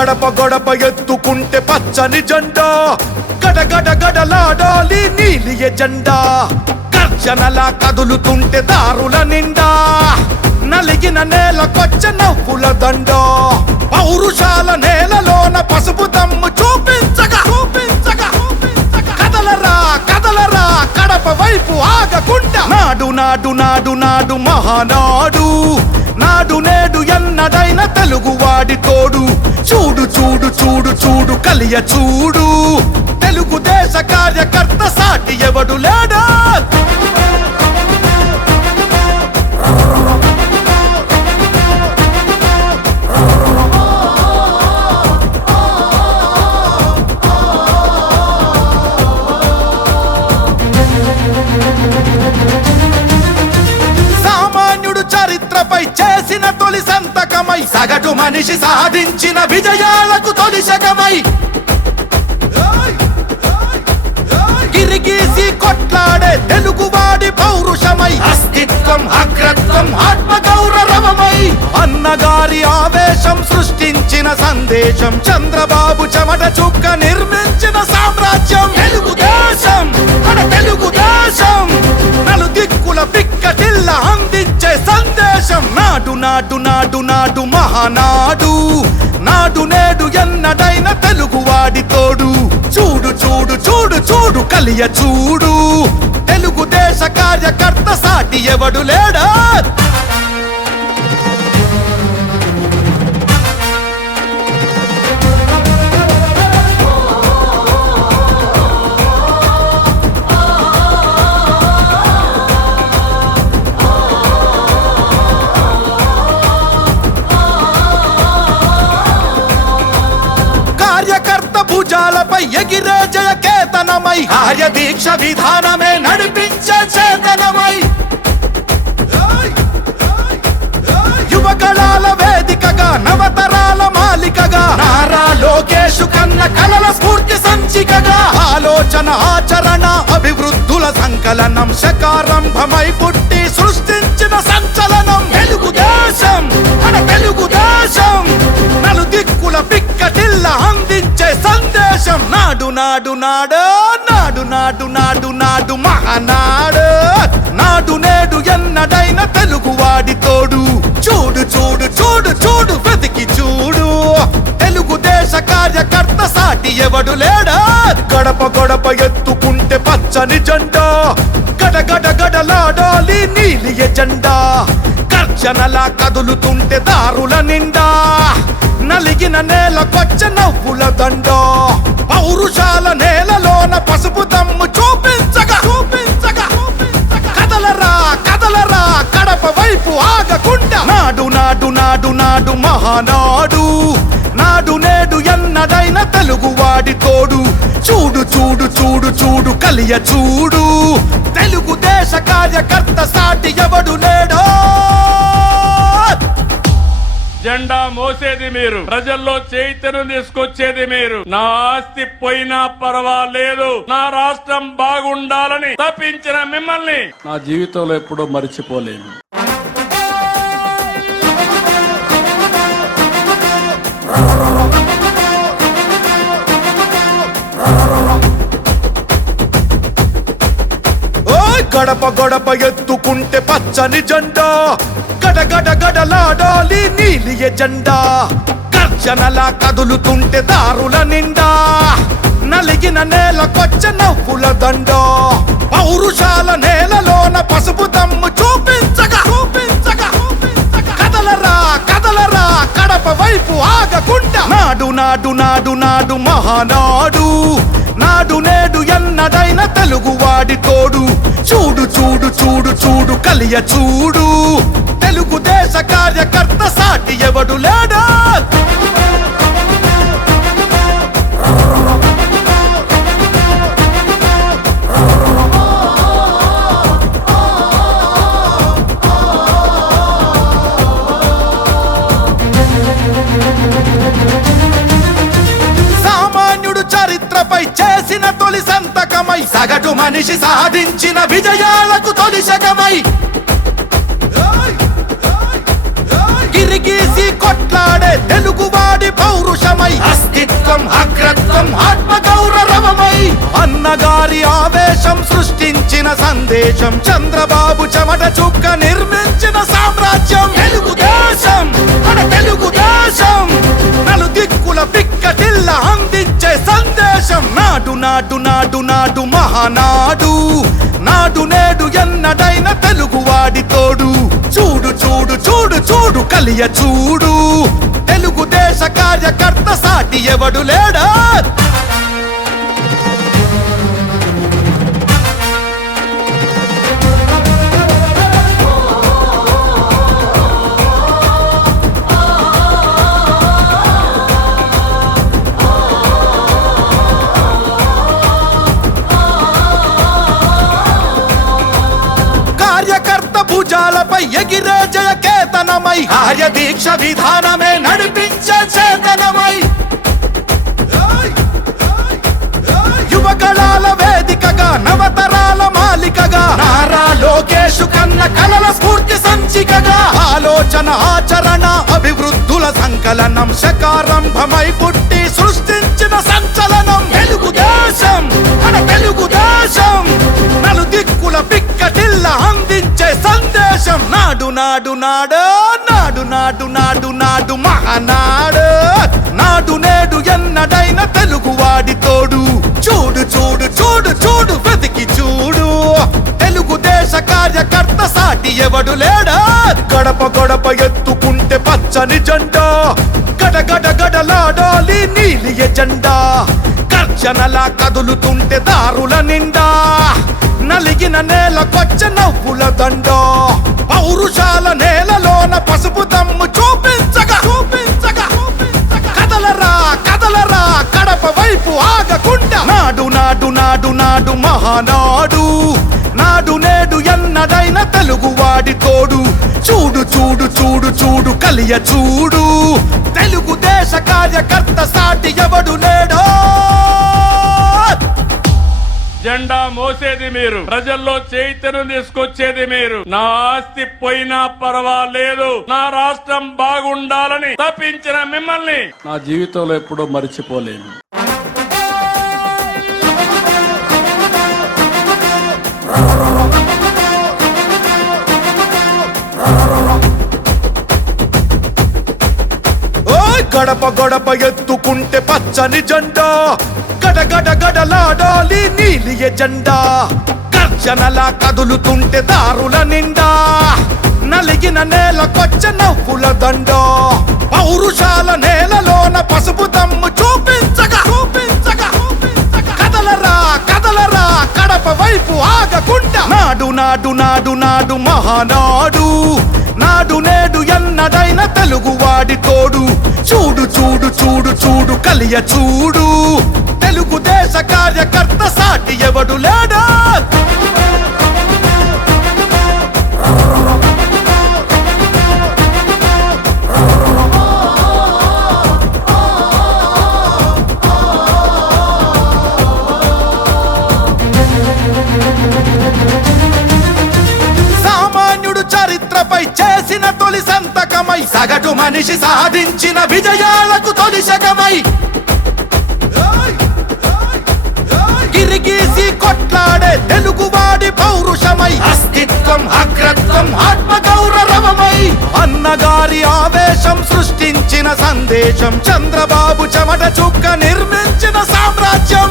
గడప గడప ఎత్తుకుంటే పచ్చని జెండా, గడగడ గడలాడాలి నీలి ఎజెండా. గర్జనలా కదులుతుంటే దారుల నిండా, నలిగిన నేలకొచ్చ నవ్వుల దండ. పౌరుషాల నేలలోన పసుపు దమ్ము చూపించగా కదలరా కదలరా కడప వైపు ఆగకుండా. నాడు నాడు నాడు నాడు మహానాడు, నాడు నేడు ఎన్నడైన తెలుగువాడి తోడు. చూడు చూడు చూడు చూడు కలియ చూడు, తెలుగుదేశ కార్యకర్త సాటి ఎవడు లేడా. సామాన్యుడు చరిత్రపై చేసిన తొలి సంతకమై, సగటు మనిషి సాధించిన విజయాలకు తొలి శకమై, గిరిగీసి కొట్లాడే తెలుగువాడి పౌరుషమై, అస్తిత్వం అగ్రత్వం ఆత్మగౌరవమై, అన్నగారి ఆవేశం సృష్టించిన సందేశం, చంద్రబాబు చెమట చుక్క నిర్మించిన సామ్రాజ్యం. తెలుగుదేశం మన తెలుగుదేశం, నలు దిక్కుల పిక్కటిల్ల అందించే సందేశం. నాడు నాడు నాడు నాడు మహానాడు, నాడు నేడు ఎన్నడైన తెలుగువాడి తోడు. చూడు చూడు చూడు చూడు కలియ చూడు, తెలుగుదేశ కార్యకర్త సాటి ఎవడు లేడా. కార్యకర్త భుజాలపై ఎగిరే జయకేతనమై, కార్యదీక్ష విధానమే నడిపించే చేతనమై, యువగళాల వేదికగా నవతరాల మాలికగా, నారా లోకేషు కన్న కలల స్ఫూర్తి సంచికగా, ఆలోచన ఆచరణ అభివృద్ధుల సంకలనం, శకారంభమై పుట్టి సృష్టించిన సంచలనం. తెలుగుదేశం మన తెలుగుదేశం, నలు దిక్కుల పిక్కటిల్ల అందించే సందేశం. నాడు నాడు నాడు నాడు నాడు నాడు నాడు మహానాడు, నాడు నేడు ఎన్నడైన తెలుగువాడి తోడు. చూడు చూడు చూడు చూడు వెతికి చూడు, తెలుగుదేశ కార్యకర్త సాటి ఎవడు లేడా. గడప గడప ఎత్తుకుంటే పచ్చని జెండా, గడగడ గడలాడాలి నీలి ఎజెండా. గర్జనలా కదులుతుంటే దారుల నిండా, నలిగిన నేలకొచ్చ నవ్వుల దండ. పౌరుషాల నేలలోన పసుపు దమ్ము చూపించగా కదలరా కదలరా కడప వైపు ఆగకుండా. నాడు నాడు నాడు నాడు మహానాడు, నాడు నేడు ఎన్నడైన తెలుగువాడి తోడు. చూడు చూడు చూడు చూడు కలియ చూడు, తెలుగుదేశ కార్యకర్త సాటి ఎవడు లేడో. జెండా మోసేది మీరు, ప్రజల్లో చైతన్యం తీసుకొచ్చేది మీరు. నా ఆస్తి పోయినా పర్వాలేదు, నా రాష్ట్రం బాగుండాలని తప్పించిన మిమ్మల్ని నా జీవితంలో ఎప్పుడూ మర్చిపోలేను. గడప గడప ఎత్తుకుంటే పచ్చని జెండా, గడగడ గడలాడాలి నీలి ఎజెండా. గర్జనలా కదులుతుంటే దారుల నిండా, నలిగిన నేలకొచ్చ నవ్వుల దండ. పౌరుషాల నేలలోన పసుపు దమ్ము చూపించగా కదలరా కదలరా కడప వైపు ఆగకుండా. నాడు నాడు నాడు నాడు మహానాడు, నాడు నేడు ఎన్నడైన తెలుగువాడి తోడు. చూడు చూడు చూడు చూడు కలియ చూడు, తెలుగుదేశ కార్యకర్త సాటి ఎవడు లేడా. సామాన్యుడు చరిత్రపై చేసిన తొలి సంతకమై, సగటు మనిషి సాధించిన విజయాలకు తొలి శకమై, గిరిగీసి కొట్లాడే కొట్లాడే తెలుగువాడి పౌరుషమై అస్తిత్వం అగ్రత్వం ఆత్మగౌరవమై అన్నగారి ఆవేశం సృష్టించిన సందేశం చంద్రబాబు చెమట చుక్క నిర్మించిన సామ్రాజ్యం తెలుగుదేశం మన తెలుగుదేశం నలుదిక్కుల పిక్కటిల్ల అందించే సందేశం నాడు నాడు నాడు నాడు మహానాడు నాడు నేడు ఎన్నడైన తెలుగువాడి తోడు చూడు చూడు చూడు చూడు కలియ చూడు తెలుగుదేశ కార్యకర్త సాటి ఎవడు లేడా కార్యకర్త భుజాలపై ఎగిరే జయకేతనమై కార్యదీక్ష విధానమే నడిపించే చేతనమై యువగళాల వేదికగా నవతరాల మాలికగా నారా లోకేషు కన్న కలల స్ఫూర్తి సంచికగా ఆలోచన ఆచరణ అభివృద్ధుల సంకలనం శకారంభమై పుట్టి సృష్టించిన సంచలనం తెలుగుదేశం మన తెలుగుదేశం నలుదిక్కుల పిక్కటిల్ల అందించే సందేశం నాడు నాడు నాడు నాడు నాడు నాడు నాడు మహానాడు నాడు నేడు ఎన్నడైన తెలుగువాడి తోడు చూడు చూడు చూడు చూడు వెతికి చూడు తెలుగుదేశ కార్యకర్త సాటి ఎవడు లేడా గడప గడప ఎత్తుకుంటే పచ్చని జెండా గడగడ గడలాడాలి నీలి ఎజెండా గర్జనలా కదులుతుంటే దారుల నిండా నలిగిన నేలకొచ్చ నవ్వుల దండ పౌరుషాల నేలలోన పసుపు దమ్ము చూపించగా చూపించగా కదలరా కదలరా కడప వైపు ఆగకుండా నాడు నాడు నాడు నాడు మహానాడు నాడు నేడు ఎన్నడైన తెలుగువాడి తోడు చూడు చూడు చూడు చూడు కలియ చూడు తెలుగుదేశ కార్యకర్త సాటి ఎవడు లేడో జెండా మోసేది మీరు, ప్రజల్లో చైతన్యం తీసుకొచ్చేది మీరు. నా ఆస్తి పోయినా పర్వాలేదు, నా రాష్ట్రం బాగుండాలని తప్పించిన మిమ్మల్ని నా జీవితంలో ఎప్పుడూ మర్చిపోలేను. గడప గడప ఎత్తుకుంటే పచ్చని జెండా గడగడ గడలాడాలి నీలి ఎజెండా గర్జనలా కదులుతుంటే దారుల నిండా నలిగిన నేలకొచ్చ నవ్వుల దండ పౌరుషాల నేలలోన పసుపు దమ్ము చూపించగా చూపించగా కదలరా కదలరా కడప వైపు ఆగకుండా నాడు నాడు నాడు నాడు మహానాడు నాడు నేడు ఎన్నడైన తెలుగువాడి తోడు చూడు చూడు చూడు చూడు కలియ చూడు తెలుగుదేశ కార్యకర్త సాటి ఎవడు లేడా సామాన్యుడు చరిత్రపై చేసిన తొలి సంతకమై సగటు మనిషి సాధించిన విజయాలకు తొలిశకమై గిరిగీసి కొట్లాడే తెలుగువాడి పౌరుషమై అస్తిత్వం అగ్రత్వం ఆత్మగౌరవమై అన్నగారి ఆవేశం సృష్టించిన సందేశం చంద్రబాబు చెమట చుక్క నిర్మించిన సామ్రాజ్యం